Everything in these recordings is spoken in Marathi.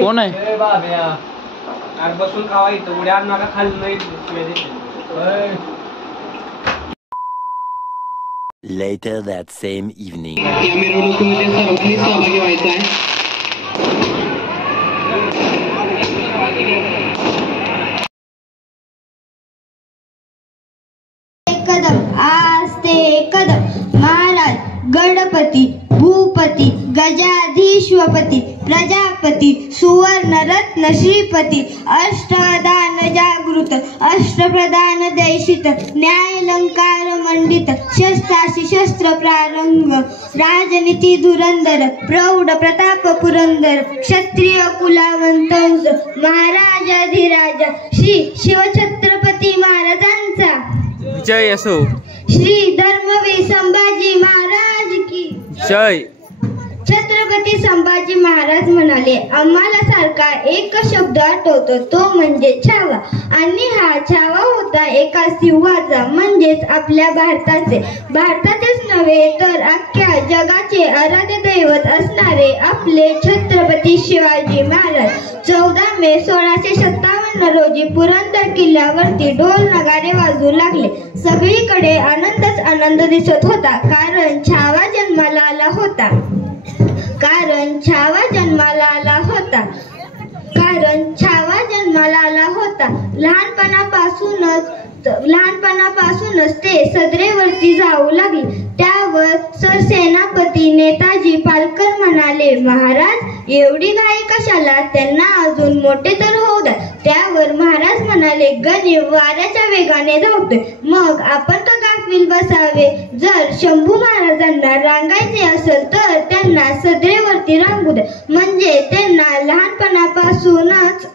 कोण आहे बसून खावायचं उड्या नका खाली नाही. Later that same evening. या मिरवणुकीमध्ये सर्वांनी सहभागी व्हायचं आहे. कदम आस्ते कदम महाराज गणपती भूपती गजाधीश्वपती प्रजापती सुवर्ण रत्न श्रीपती अष्टदान जागृत अष्टप्रधान दैशित न्यायलंकार मंडित शस्त्राशी शस्त्र प्रारंग राजनीती धुरंधर प्रौढ प्रताप पुरंदर क्षत्रिय कुलावंतंस महाराजाधिराजा श्री शिवछत्रपती महाराजांचा जय असो. श्री धर्मवीर संभाजी महाराज की जय. छत्रपती संभाजी महाराज म्हणाले, आम्हाला सारखा एक शब्द आठवतो, तो म्हणजे छावा. आणि हा छावा होता एका सिंहाचा, म्हणजेच आपल्या भारताचेच नव्हे तर अख्ख्या जगाचे आराध्य दैवत असणारे आपले छत्रपती शिवाजी महाराज. 14 मे 1657 रोजी पुरंदर किल्ल्यावरती ढोल नगारे वाजू लागले. सगळीकडे आनंदच आनंद दिसत होता, कारण छावा जन्माला आला होता. लहानपणापासूनच ते सदरेवरती जाऊ लागले. त्यावर सरसेनापती नेताजी पालकर म्हणाले, महाराज एवढी घाई कशाला, त्यांना अजून मोठे तर होऊ द्या. त्यावर महाराज म्हणाले, गणित वाऱ्याच्या वेगाने धावतोय, मग आपण तर गाफील बसावे. जर शंभू महाराजांना रांगायचे असेल तर त्यांना सदरेवरती रांगू द्या, म्हणजे त्यांना लहानपणापासूनच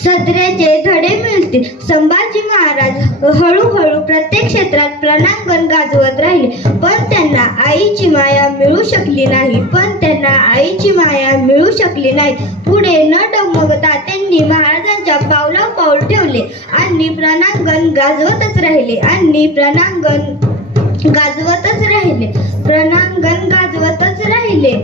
सदरेचे धडे मिळतील. संभाजी महाराज हळूहळू प्रत्येक क्षेत्रात रणांगण गाजवत राहिले, पण त्यांना आईची माया मिळू शकली नाही. पुढे न डगमगता त्यांनी महाराजांच्या पावलावर पाऊल ठेवले आणि रणांगण गाजवतच राहिले.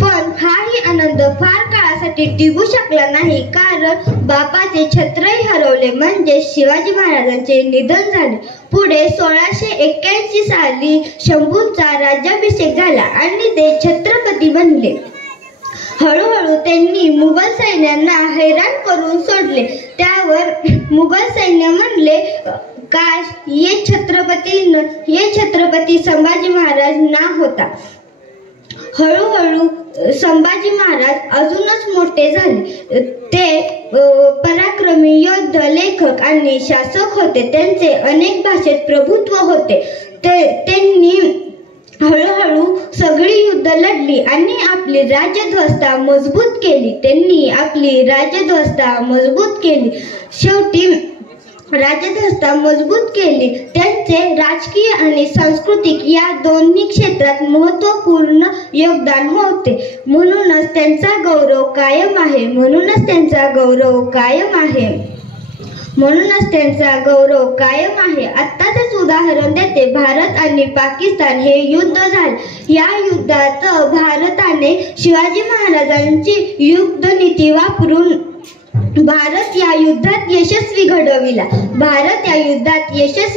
पण हाही आनंद फार काळासाठी टिकू शकला नाही, कारण बापाचे छत्रही हरवले, म्हणजे शिवाजी महाराजांचे निधन झाले. पुढे 1681 साली शंभूंचा राज्याभिषेक झाला आणि ते छत्रपती बनले. हळूहळू त्यांनी मुघल सैन्यांना हैराण करून सोडले. त्यावर मुघल सैन्य म्हणले, काश ये छत्रपती संभाजी महाराज ना होता. हळूहळू संभाजी महाराज अजूनच मोठे झाले. ते पराक्रमी योद्धा, लेखक आणि शासक होते. त्यांचे अनेक भाषेत प्रभुत्व होते. त्यांनी हळूहळू सगळी युद्ध लढली आणि आपली राज्यव्यवस्था मजबूत केली. शेवटी राज्यव्यवस्था मजबूत केली. त्यांचे राजकीय आणि सांस्कृतिक या दोन्ही क्षेत्रात महत्त्वपूर्ण योगदान होते. म्हणूनच त्यांचा गौरव कायम आहे. आत्ताच उदाहरण देते. भारत आणि पाकिस्तान हे युद्ध झाले. या युद्धात भारताने शिवाजी महाराजांची युद्धनीती वापरून भारत या युद्धात यशस्वी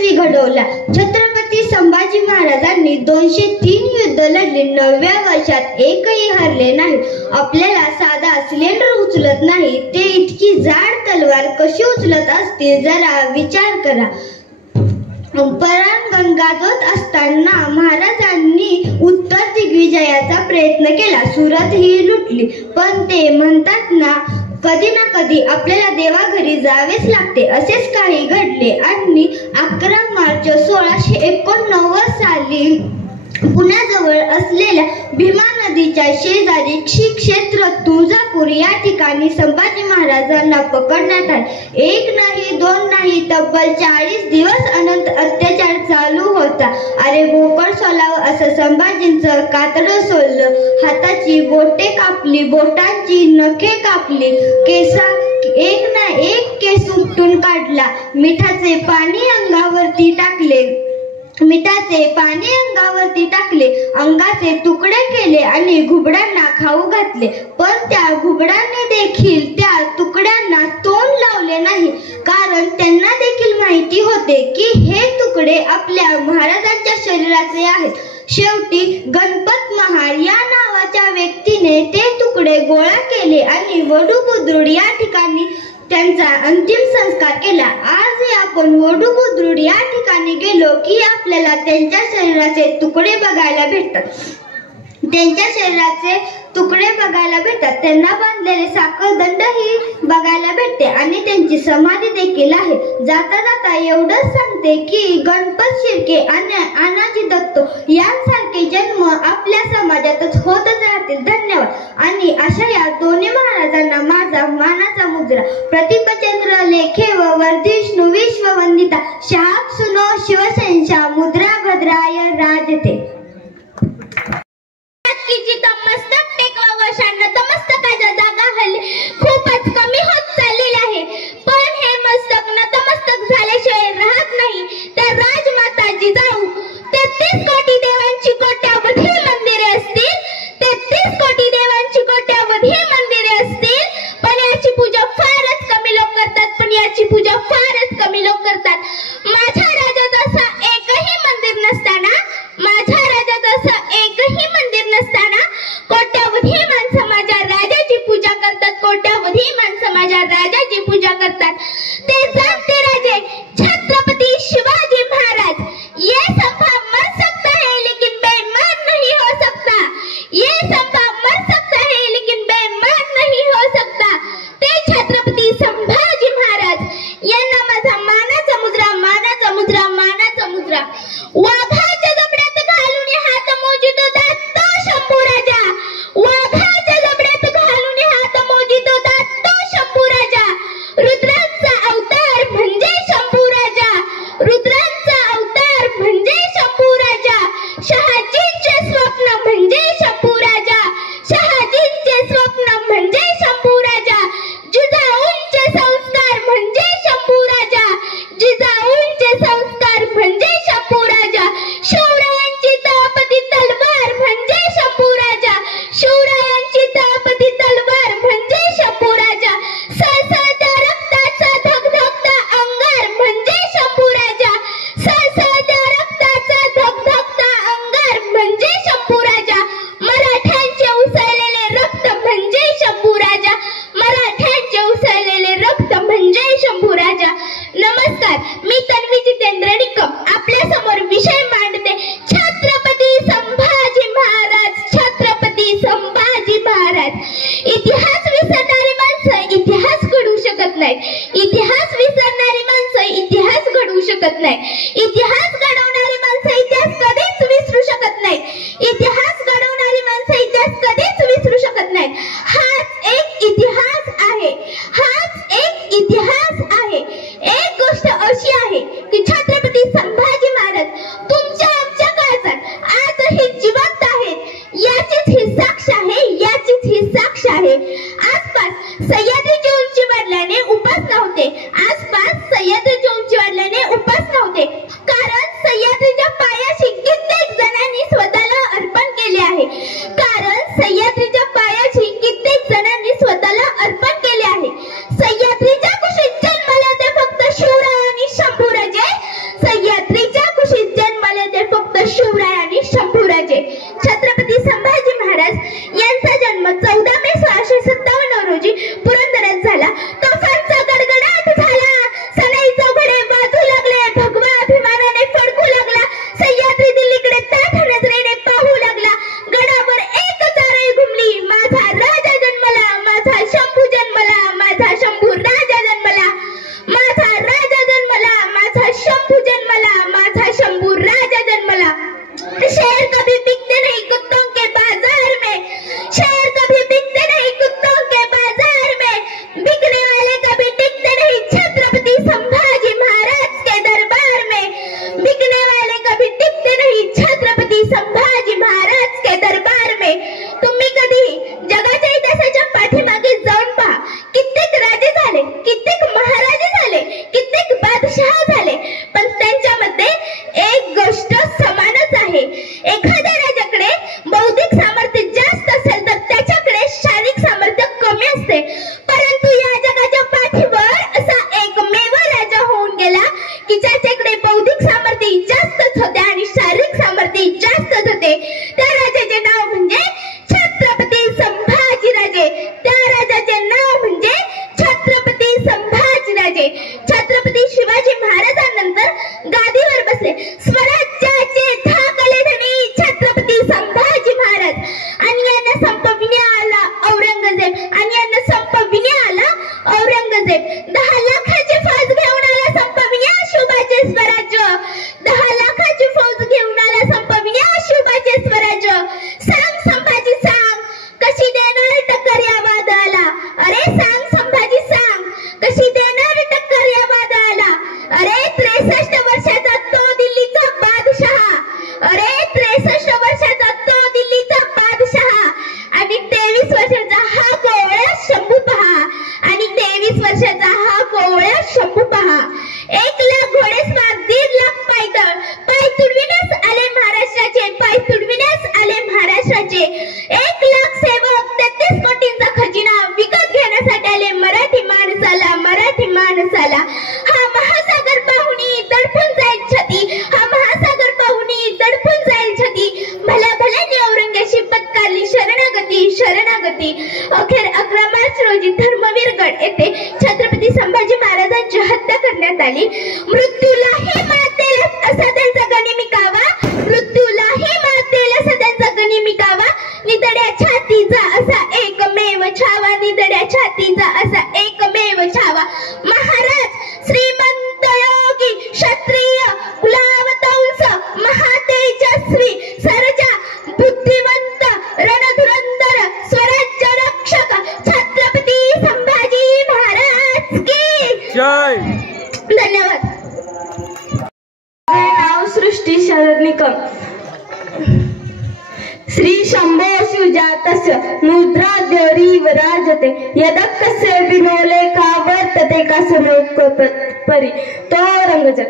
घडवला. छत्रपती संभाजी महाराजांनी 203 युद्ध लढली. 9व्या वर्षात एकही हरले नाही. आपल्याला साधा सिलेंडर उचलत नाही, ते इतकी जाड तलवार कशी उचलत असतील, जरा विचार करा. परांगण गाजवत असताना महाराजांनी उत्तर दिग्विजयाचा प्रयत्न केला. सुरत ही लुटली, पण ते म्हणतात ना, कधी ना कधी आपल्याला देवाघरी जावेच लागते. असेच काही घडले आणि 11 मार्च 1689 साली पुण्याजवळ असलेल्या भीमा नदीच्या शेजारी श्री क्षेत्र तुळजापूर या ठिकाणी संभाजी महाराजांना पकडण्यात आले. एक नाही, दोन नाही, तब्बल 40 दिवस अनंत अत्याचार चालू होता. अरे बोकड सोलाव असं संभाजींचं कातडं सोललं. हाताची बोटे कापली, बोटांची नखे कापली, एक ना एक केस उपटून काढला. मिठाचे पाणी अंगावरती टाकले, अंगाचे तुकडे केले आणि घुबडांना खाऊ घातले. पण त्या घुबडांनी देखील त्या तुकड्यांना तोंड लावले नाही, कारण त्यांना देखील माहिती होते की हे तुकडे आपल्या महाराजांच्या शरीराचे आहेत. शेवटी गणपत महार या नावाच्या व्यक्तीने ते तुकडे गोळा केले आणि वडूबुद्रुक या ठिकाणी त्यांचा अंतिम संस्कार केला. आज आपण वडूबुद्रुक या ठिकाणी गेलो की आपल्याला त्यांच्या शरीराचे तुकडे बघायला भेटतात. त्यांना बांधलेले साखळदंडही बघायला भेटते आणि त्यांची समाधी देखील आहे. जाता जाता एवढंच सांगते की गणपत शिर्के आणि अनाजी दत्तो यांसारखे जन्म आपल्या समाजातच होतच राहतील. धन्यवाद. आणि अशा या दोन्ही महाराजांना माझा मानाचा मुजरा. प्रतिपचंद्र लेखे व वर्धिष्णू विश्ववंदिता शाप सुनो शिवसेंशा मुद्रा भद्राय राजते. कीची तमस्तक टेकवा वशांना तमस्तकाच्या जागा हल्ली खूपच कमी होत चाललेली आहे. पण हे मस्तक नतमस्तक झाल्याशिवाय राहत नाही. तर राजमाता जिजाऊ 33 कोटी देवांची कोट्यावधी मंदिरे असतील, 33 कोटी देवांची कोट्यावधी मंदिरे असतील, पण याची पूजा फारच कमी लोक करतात. माझ्या राज्यात असं एकही मंदिर नसताना, कोट्यावधी माणसं माझ्या राजाची पूजा करतात. ते जाणते राजे छत्रपती शिवाजी महाराज. ये संभा मर सकता है लेकिन बेईमान नहीं हो सकता. ते छत्रपती संभाजी महाराज यांना माझा मानाचा मुद्रा. वाघाच्या जबड्यात घालून हात मोजितो तो शंभू राजा. रुद्रांचा अवतार म्हणजे शंभू राजा. शहाजींचे स्वप्न म्हणजे शंभू राजा. जिजाऊंचे संस्कार म्हणजे शंभू राजा. शिवरायांची तळपती तलवार म्हणजे शंभू राजा. सळसळत्या रक्ताचा धगधगता अंगार म्हणजे शंभू राजा. मराठ्यांचे उसळलेले रक्त म्हणजे शंभू राजा. नमस्कार, मी तन्वी जितेंद्र निकम आपल्या समोर विषय मांडते. छत्रपती संभाजी महाराज. इतिहास विसरणारी माणसं इतिहास घडवू शकत नाहीत. इतिहास घडवणारी माणसं इतिहास कधीच विसरू शकत नाहीत. हाच एक इतिहास आहे. एक गोष्ट अशी आहे की छत्रपती संभाजी महाराज तुमच्या आमच्या काळात आजही जिवंत आहेत. याचीच ही साक्ष आहे. आसपास सह्याद्रीची उंची वाढल्याने उपास नव्हते. कारण सह्याद्रीच्या पायाशी कित्येक जणांनी स्वतःला अर्पण केले आहे. सह्याद्रीच्या कुशीत जन्मले ते फक्त शिवराय आणि शंभूराजे. छत्रपती संभाजी महाराज यांचा जन्म 14 मे 1657 रोजी पुरंदरात झाला. तोफांचा गडगडाट झाला. सनई चौघडे वाजू लागले. भगवा अभिमानाने फडकू लागला. सह्याद्री दिल्लीकडे ताठ नजरेने पाहू लागला. गडावर एक चारई घुमली. माझा राजा जन्मला. शंभू राजा जन्मला. शेर कभी बिकते नहीं कुत्तों के बाजार में. प्रगती. अखेर 11 मार्च रोजी धर्मवीरगड येथे छत्रपती संभाजी महाराजांची हत्या करण्यात आली. मृत्यूलाही मात देईल असा त्यांचा गनिमिकावा, मृत्यूलाही मात देईल असा त्यांचा गनिमिकावा. निधड्या छातीचा असा एकमेव छावा, निधड्या छातीचा असा एकमेव छावा. महाराज श्रीमंत योगी क्षत्रिय कुलावतंस महातेजस्वी सर्जा बुद्धिवंत रणधुरंदर स्वराज्य रक्षक छत्रपती संभाजी महाराज की जय. धन्यवाद. नाव सृष्टी शरद निकम. श्री शंभो सुजातस्य मुद्राद्यरीव राजते यदक्कस्य विनोलेखा वर्तते कसलोकपरी. तो रंगजग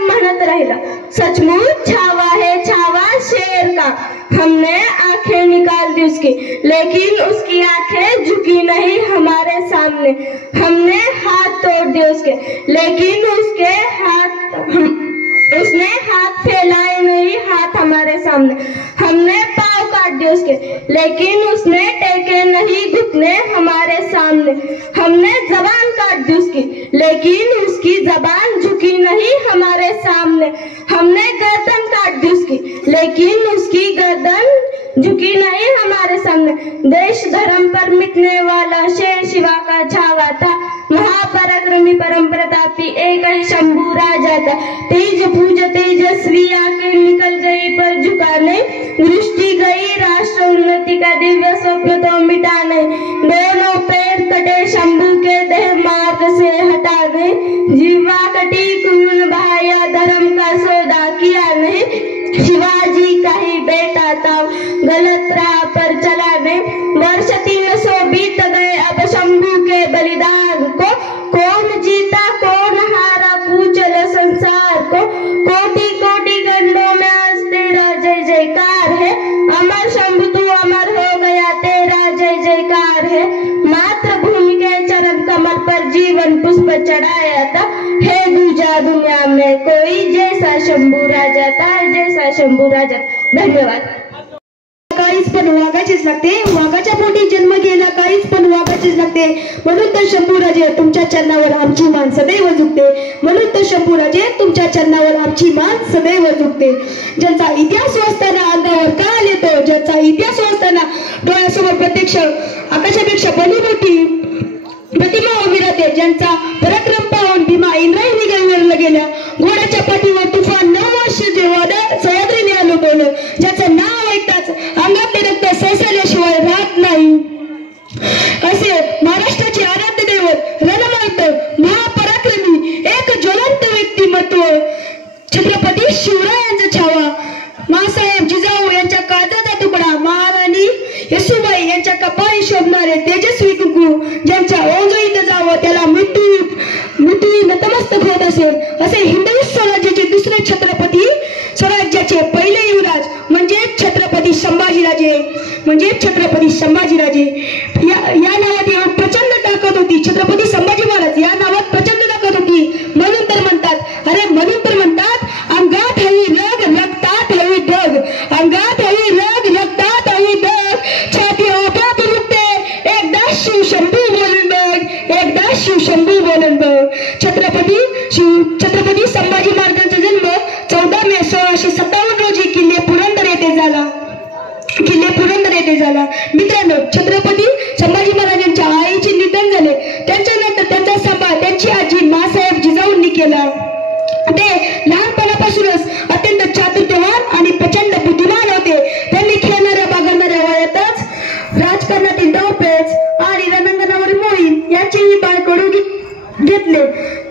म्हणत राहिला, सचमुच छावा है छावा शेर का. हमने आंखें निकाल दी उसकी, लेकिन उसकी आंखें झुकी नहीं हमारे सामने. हमने हाथ तोड़ दिए उसके, लेकिन उसने हाथ फैलाए नहीं हाथ हमारे सामने. हमने पाँव काट दिए उसके, लेकिन उसने टेके नहीं घुटने हमारे सामने. हमने जबान काट दी उसकी, लेकिन उसकी जबान झुकी नहीं हमारे सामने. हमने गर्दन काट दी उसकी, लेकिन उसकी गर्दन झुकी नहीं हमारे सामने. देश धर्म पर मिटने वाला शेर शिवा का छावा था. महापराक्रमी परम प्रतापी एक ही शंभू राजा था. तेज पूज तेजस्वी आके निकल गई पर झुका नहीं. दृष्टि गई राष्ट्र उन्नति का दिव्य स्वप्न तो मिटा नहीं. दोनों पैर कटे शंभू के देह मार्ग से हटा गए. जीवा कटी खून बहाया धर्म का सौदा किया नहीं. शिवाजी का ही बेटा था गलत राह पर चला नहीं. वर्ष 300 बीत गए अब शंभू के बलिदान को. कौन जीता कौन हारा पूछल संसार को. कोटि कोटि गंडों में आज तेरा जय जयकार है. अमर शंभू तू अमर हो गया तेरा जय जयकार है. मातृभूमि के चरण कमल पर जीवन पुष्प चढ़ाया था. है दूजा दुनिया में कोई जैसा शंभू राजा था, जैसा शंभू राजा. धन्यवाद. काहीच पण वाघाचीच लागते. वाघाच्या पोटी जन्म गेला काहीच पण वाघाचीच लागते. म्हणून तर शंभूराजे तुमच्या चरणावर आमची मान सदैव झुकते. म्हणून तर शंभूराजे तुमच्या चरणावर आमची मान सदैव झुकते. ज्यांचा इतिहास वाचताना अंगावर काल येतो, ज्यांचा इतिहास वाचताना डोळ्यासमोर प्रत्यक्ष आकाशापेक्षा बली मोठी प्रतिमा उभी राहते. ज्यांचा पराक्रम पाहून भीमा इंद्रायणी गंगेवरला गेल्या. घोड्याच्या पाठीवर तुफान 9 वर्ष जे वादळ सह्याद्रीने अनुभवलं. ज्याचं नाव ऐकताच अंगातले रक्त सळसळल्याशिवाय राहत नाही. असे महाराष्ट्राचे आराध्य दैवत रणमार्त महापराक्रमी एक ज्वलंत व्यक्तिमत्व छत्रपती शिवरायांचा छावा. मासाहेब जिजाऊ यांच्या काळजाचा तुकडा. महाराणी येसूबाई यांच्या कपाळी शोभणारे तेजस्वी कुंकू. ज्यांच्या ओंजळीत जावं त्याला मृत्यू नतमस्तक होत असेल. असे हिंदवी स्वराज्याचे दुसरे छत्रपती, स्वराज्याचे पहिले युवराज म्हणजे छत्रपती संभाजीराजे, म्हणजे छत्रपती संभाजीराजे. या नावात एवढी प्रचंड ताकद होती. छत्रपती संभाजी महाराज या नावात प्रचंड ताकद होती. म्हणून तर म्हणतात अंगात हवी रग रक्तात हवी डग. अंगात हवी रग रक्तात हवी डग. छाती आपोआप रुकते एकदा शिव शंभू बोलून बघ, एकदा शिव शंभू बोलून बघ. छत्रपती संभाजी महाराजांचा जन्म 14 मे 1657 रोजी किल्ले पुरंदर येथे झाला. मित्रांनो, छत्रपती संभाजी महाराजांच्या आईचे निधन झाले. त्यांच्यानंतर त्यांचा सांभाळ त्यांची आजी मासाहेब जिजाऊंनी केला. ते लहानपणापासूनच अत्यंत चातुर्यवान आणि प्रचंड बुद्धिमान होते. त्यांनी खेळणाऱ्या बागडणाऱ्या वयातच राजकारणातील डावपेच आणि रणांगणावरील मोहीम यांचेही बाळकडू घेतले.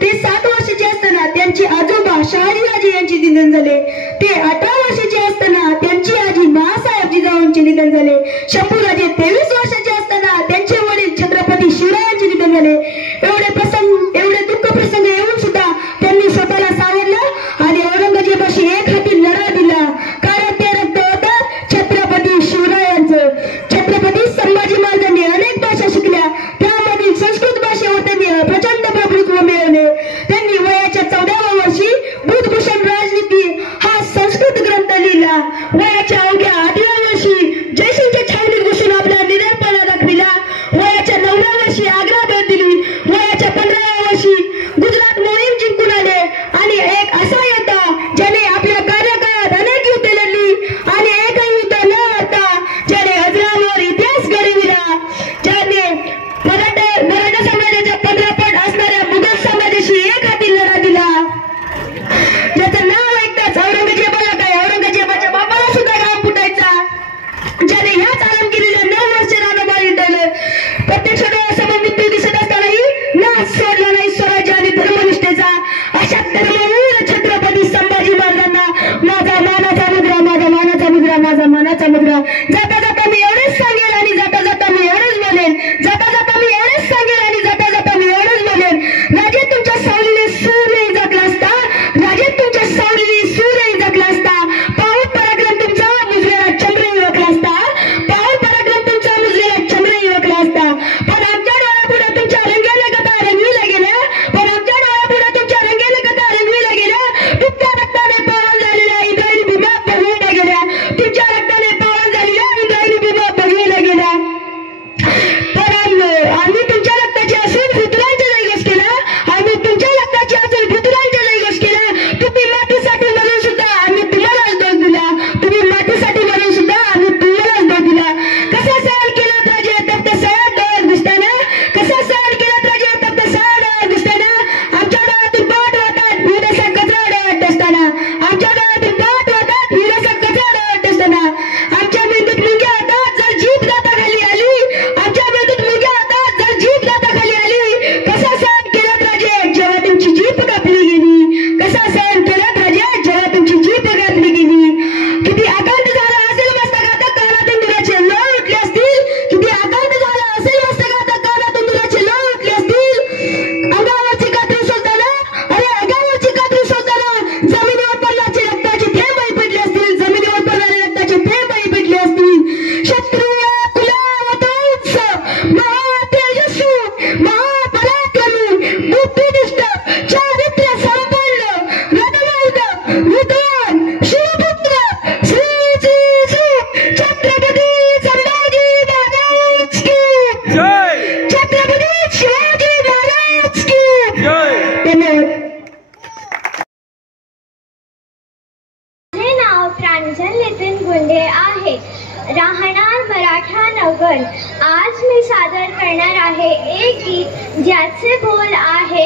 ते 7 वर्षाचे असताना त्यांचे आजोबा शहाजीराजे यांचे निधन झाले. ते 18 वर्षाचे असताना त्यांची आजी मासाहेब जिजाऊंचे निधन झाले. शंभूराजे 23 वर्षाचे असताना त्यांचे वडील छत्रपती शिवरायांचे निधन झाले. एवढे दुःख प्रसंग येऊन सुद्धा त्यांनी स्वतःला सावरलं आणि औरंगजेबाशी एक हाती लढा दिला. कारण ते रक्त होतं छत्रपती शिवरायांचं. छत्रपती संभाजी महाराजांनी अनेक भाषा शिकल्या. त्यामधील संस्कृत भाषेवर त्यांनी प्रचंड प्रभुत्व मिळवले. त्यांनी वयाच्या 14व्या वर्षी बुधभूषण राजनीती हा संस्कृत ग्रंथ लिहिला. वयाच्या अवघ्या 8व्या वर्षी जयसिंगच्या छावणीत जाता जाता मी एवढेच सांगेन आणि जाता जाता मी एवढेच बोलेन. जाता जाता मी एवढेच सांगेन आणि जाता जाता मी एवढेच बोलेन. राजे तुमच्या सावलीने सूर्य जगला असता, राजे तुमच्या सावलीने सूर्य जगला असता. पाऊल पराक्रम तुमचा मुजलेला चंद्र ओळखला असता, पाऊल पराक्रम तुमचा मुजलेला चंद्र ओळखला असता. पण आमच्या डोळ्यापुढे तुमच्या रंगेल्या कथा रंगविल्या गेल्या, पण आमच्या डोळ्यापुढे तुमच्या रंगेल्या कथा रंगविल्या गेल्या. तुमच्या रक्ताने पावन झालेल्या इंद्रायणी भीमा भगविल्या गेल्या, तुमच्या रक्ताने पावन झालेल्या इंद्रायणी भीमा भगविल्या गेल्या. पण आम्ही तुमच्या रक्ताची असून पुतळ्यांच्या जागीच केला, आम्ही तुमच्या रक्ताची असून पुतळ्यांच्या जागीच केला. तुम्ही मातीसाठी म्हणून सुद्धा आम्ही तुम्हालाच दोष दिला, तुम्ही मातीसाठी म्हणून सुद्धा आम्ही तुम्हालाच दोष दिला. कसा सहन केला राजे तप्त सहा डोळ्यात घुसताना, कसा सहन केला राजे तप्त सहा डोळ्यात घुसताना. आमच्या डोळ्यातून पाठ वाहतात विरसा कचरा डोळ्यात टसताना, आमच्या डोळ्यातून पाठ वाहतात विरसा कचरा डोळ्यात टसताना. आमच्या मेंदूत मुंग्या हातात जर जीभ दाताखाली आली, आमच्या मेंदूत मुंग्या हातात जर जीभ दाताखाली आली. कसा सहन केला राजे जेव्हा तुमची जीभ कापली गेली, कसा सहन केला राजे जेव्हा तुमची जीभ कापली गेली. किती आकांत झाला असेल मस्तकात कानातून दुराचे लोळ उठले असतील, किती आकांत झाला असेल मस्तकात कानातून दुराचे लोळ उठले असतील. अंगावरची कात्री सोडताना, अरे अंगावरची कात्री सोडताना जमिनीवर पडल्याची रक्ताची थेंबही पडली असतील, जमिनीवर पडणारी रक्ताची थेंबही पडली असतील. क्षत्रिय कुलावतंस महातेजस्वी महापराक्रमी बुद्धिनिष्ठ चारित्र्य संपन्न रत्नवंत विद्वान शिवपुत्र श्री छत्रपती संभाजी महाराज की जय. छत्रपती शिवाजी महाराज की जय. धन्यवाद. माझे नाव प्रांजल नितीन गुंडे आहे, राहणार मराठा नगर. आज मी सादर करणार आहे एक गीत ज्याचे बोल आहे,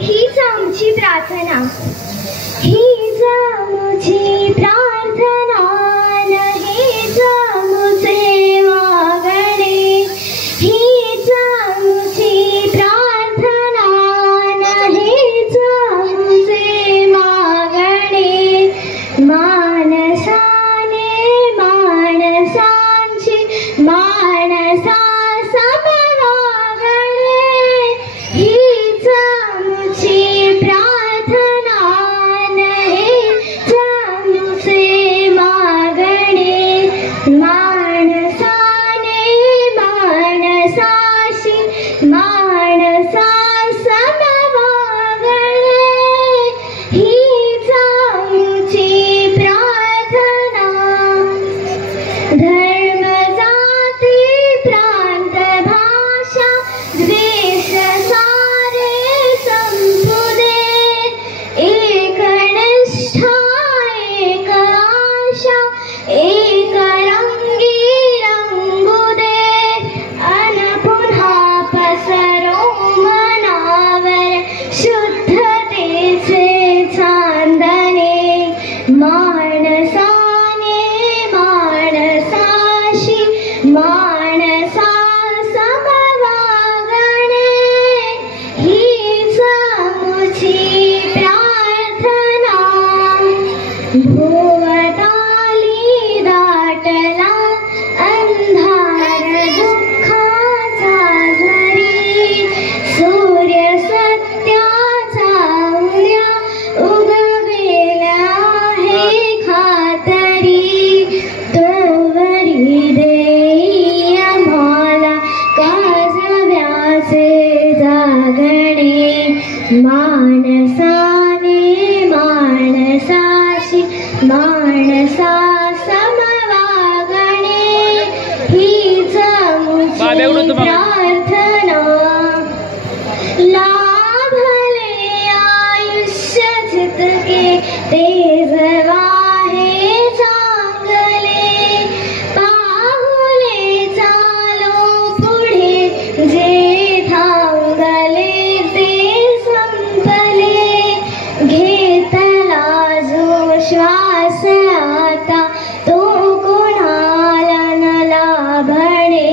हीच आमची प्रार्थना. हीच आमची प्रार्थना हीच आमचे मागणे, हीच आमची प्रार्थना हीच आमचे मागणे. मानसाने माणसांची माणसा समवागणे, हीच आमची प्रार्थना हीच आमचे मागणे. माणसाने माणसाशी माणसा समवागणे, हीच आमची प्रार्थना. धर्म जाती प्रांत भाषा द्वेष सारे संपू दे, एक निष्ठा एक आशा एक रंगी रंगू दे. अन पुन्हा पसरो मनावर शुद्धतेचे चांदणे. माणसाने माणसाशी माणसा समवागणे, हीच आमची प्रार्थना. भोवताली दाटला अंधार दुःखाचा जरी, सूर्य सत्याचा उद्या उगवेला आहे खातरी. तोवरी देई आम्हाला काजव्याचे जागणे. माणसाने माणसाशी माणसा समवागणे, हीच आमची प्रार्थना. लाभले आयुष्य जितके ते जवाहे चांगले, पाहुले चालो पुढे जे थांबले ते संपले. घेतला जो श्वास आता तो कोणाला न लाभणे.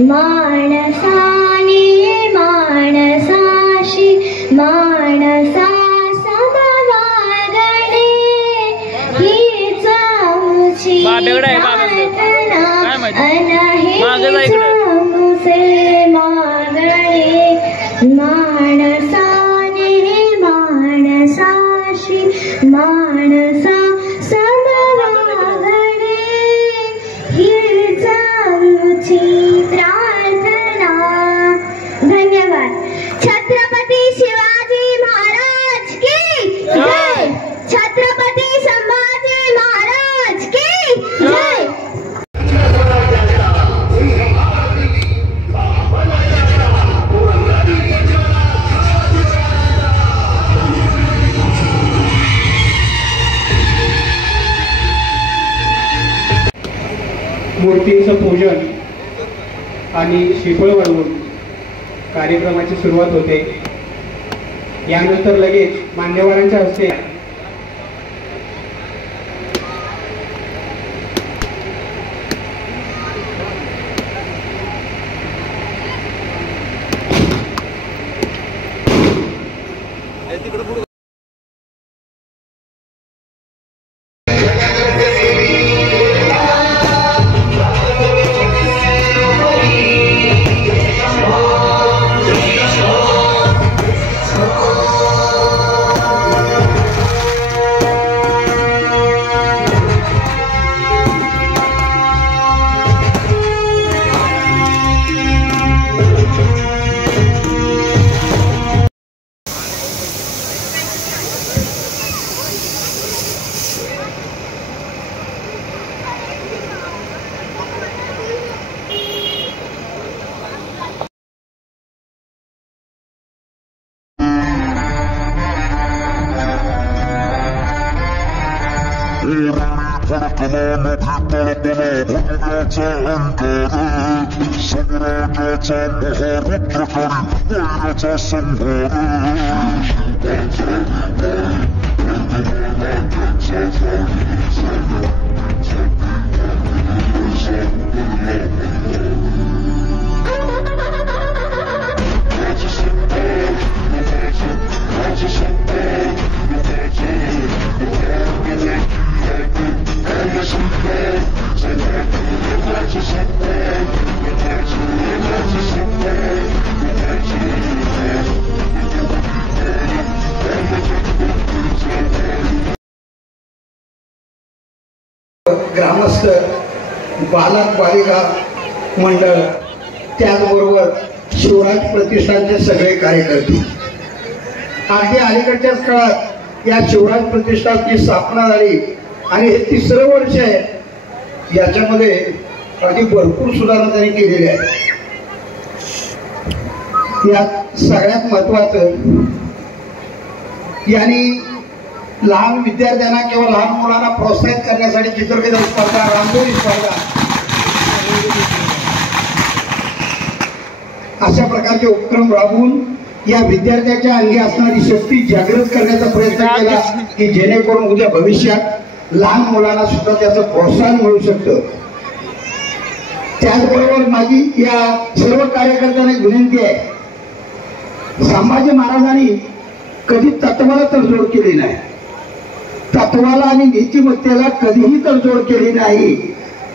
माणसाने माणसाशी माणसा समवागणे, हीच आमची बाबेकडे आहे, बाबे. मागे जा इकडे. मुसे मागणे माणसाने माणसाशी माणसा समवागणे हीच आमची प्रार्थना. धन्यवाद. छत्रपती शिवाजी महाराज की जय. छत्रपती संभाजी महाराज की जय. मूर्तींचं पूजन आणि श्रीफळ वाढवून कार्यक्रमाची सुरुवात होते. यानंतर लगेच मान्यवरांच्या हस्ते ग्रामस्थ, बालक बालिका मंडळ, त्याचबरोबर शिवराज प्रतिष्ठानचे सगळे कार्यकर्ते. अगदी अलीकडच्याच काळात या शिवराज प्रतिष्ठानची स्थापना झाली आणि हे 3रं वर्ष आहे. याच्यामध्ये अगदी भरपूर सुधारणा त्यांनी केलेली आहे. यात सगळ्यात महत्वाचं यांनी लहान विद्यार्थ्यांना किंवा लहान मुलांना प्रोत्साहित करण्यासाठी चित्रकला स्पर्धा, रांगोळी स्पर्धा अशा प्रकारचे उपक्रम राबवून या विद्यार्थ्याच्या अंगी असणारी शक्ती जागृत करण्याचा प्रयत्न केला की जेणेकरून उद्या भविष्यात लहान मुलांना सुद्धा त्याचं प्रोत्साहन मिळू शकतं. त्याचबरोबर माझी या सर्व कार्यकर्त्यांना एक विनंती आहे, संभाजी महाराजांनी कधी तत्वाला तडजोड केली नाही, तत्वाला आणि नीतिमत्तेला कधीही तडजोड केली नाही.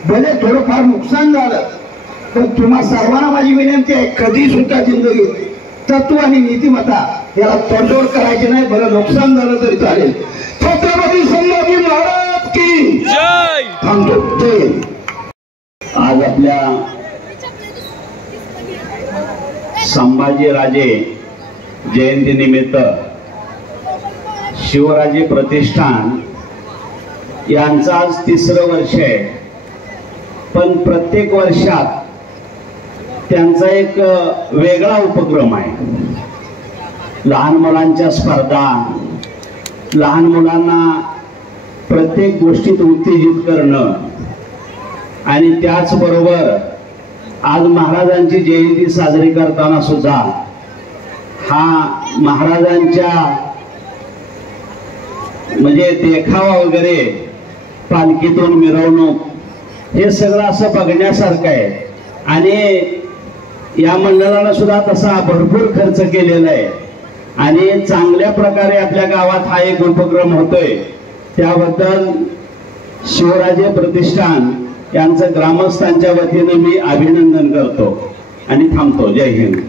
भले थोडंफार नुकसान झालं पण तुम्हा सर्वांना माझी विनंती आहे, कधी सुद्धा जिंदगी तत्व आणि नीतिमत्ता याला तडजोड करायची नाही. भलं नुकसान झालं तरी चालेल. छत्रपती संभाजी महाराज की जय. थांबतो. जय. आज आपल्या संभाजीराजे जयंतीनिमित्त शिवराजे प्रतिष्ठान यांचं आज 3रं वर्ष आहे. पण प्रत्येक वर्षात त्यांचा एक वेगळा उपक्रम आहे. लहान मुलांच्या स्पर्धा, लहान मुलांना प्रत्येक गोष्टीत उत्तेजित करणं आणि त्याचबरोबर आज महाराजांची जयंती साजरी करताना सुद्धा हा महाराजांच्या म्हणजे देखावा वगैरे, पालखीतून मिरवणूक, हे सगळं असं बघण्यासारखं आहे. आणि या मंडळाला सुद्धा तसा भरपूर खर्च केलेला आहे आणि चांगल्या प्रकारे आपल्या गावात हा एक उपक्रम होतोय. त्याबद्दल शिवराजे प्रतिष्ठान यांचं ग्रामस्थांच्या वतीनं मी अभिनंदन करतो आणि थांबतो. जय हिंद.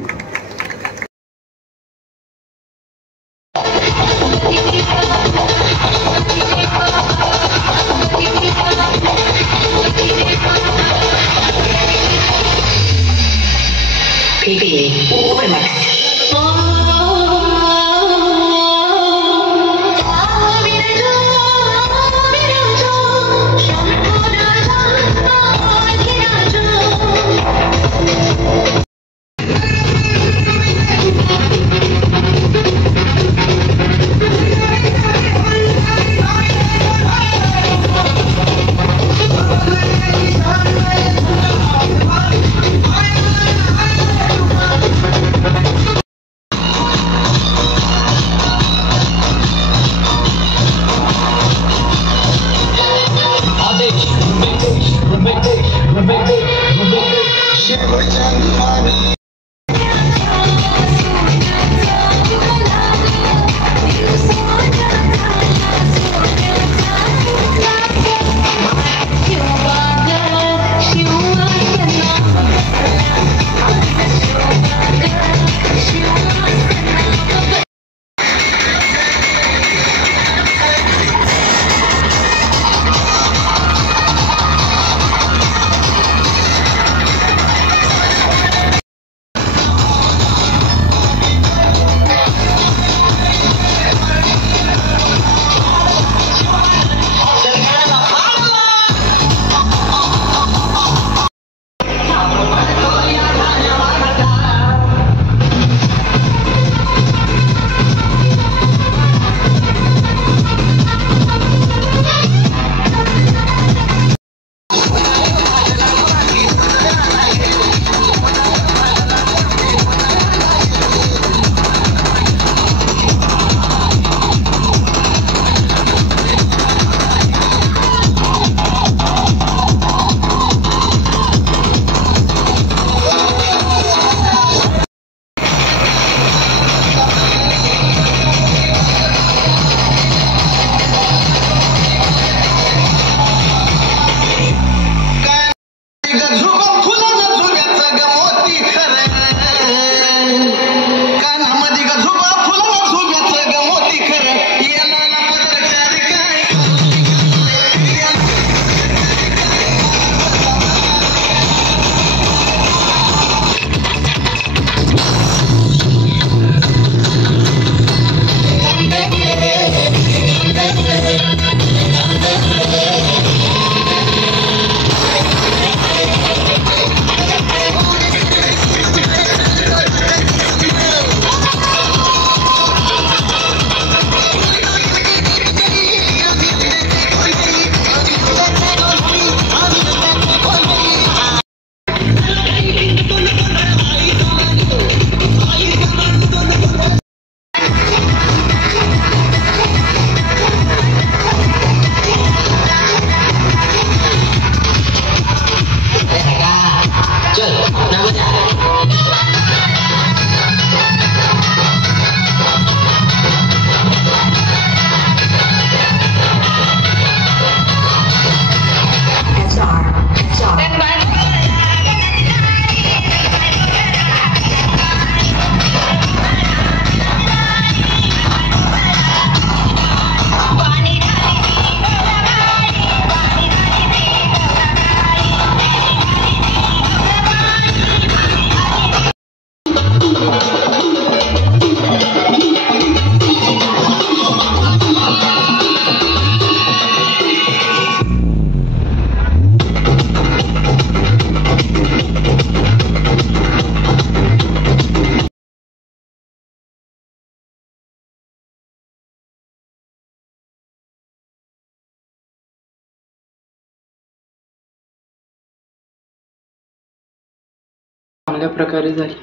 चांगल्या प्रकारे झाली.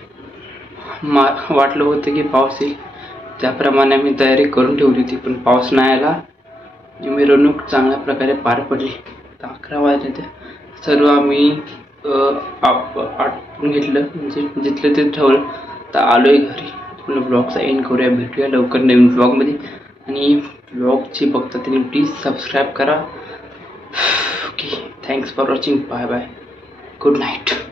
वाटलं होतं की पाऊस येईल, त्याप्रमाणे आम्ही तयारी करून ठेवली होती, पण पाऊस नाही आला. मिरवणूक चांगल्या प्रकारे पार पडली. 11 वाजले सर्व आम्ही आटपून घेतलं, म्हणजे जिथलं ते ठेवलं. तर आलोय घरी. तुम्हाला ब्लॉगचा एंड करूया. भेटूया लवकर नवीन ब्लॉगमध्ये. आणि ब्लॉगची बघता त्यांनी प्लीज सबस्क्राईब करा. Okay. Thanks for watching. Bye bye. Good night.